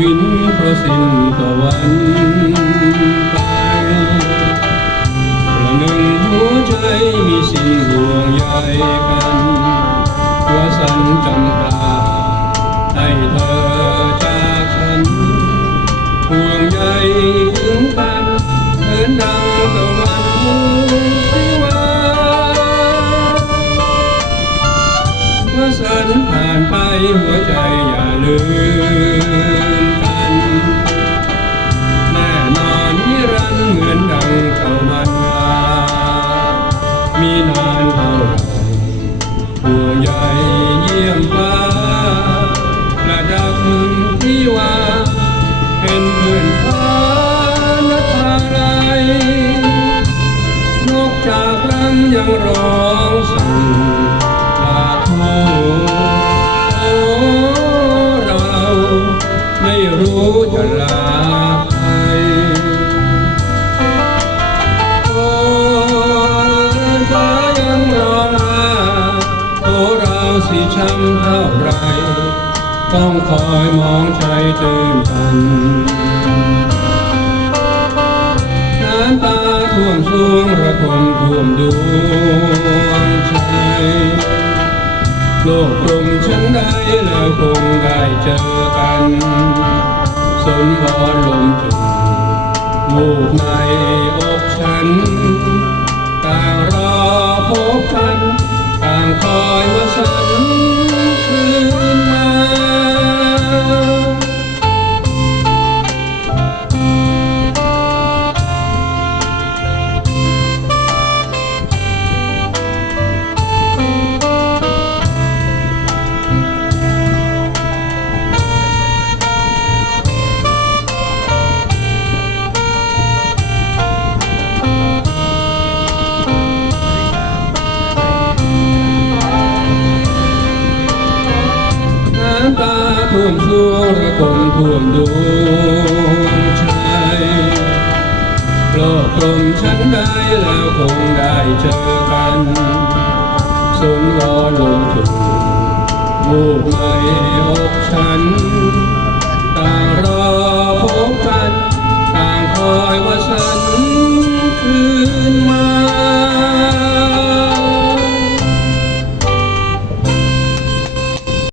วินเพราะสิ้นตะวันไปประหนึ่งหัวใจมีสิ่งห่วงใยกันว่าสันจำ สันผ่านไปหัวใจอย่าลืมกันแน่นอนนิรันดร์เหมือนดังเจ้ามันลามีนานเท่าไรห่วงใยเยี่ยมฟ้าระดับที่ว่าเป็นเพื่อนฟ้านภาลัยนกจากรังยังร้องสั่ง ช้ำเท่าไรต้องคอยมองใจตื่นตันน้ำตาท่วมสูงระทมท่วมดวงใจโลกกลมฉันได้แล้วคงได้เจอกันสนบอนลมถึงมูกในอกฉันต่างรอพบกันต่างคอยว่าฉันำตาท่วมสูระกงท่วมดวงใจโลกกลมฉันได้แล้วคงได้เจอกันสนวอนลงถูลูกในอกฉัน ต่างรอพบกัน ต่างคอยว่าฉันคืน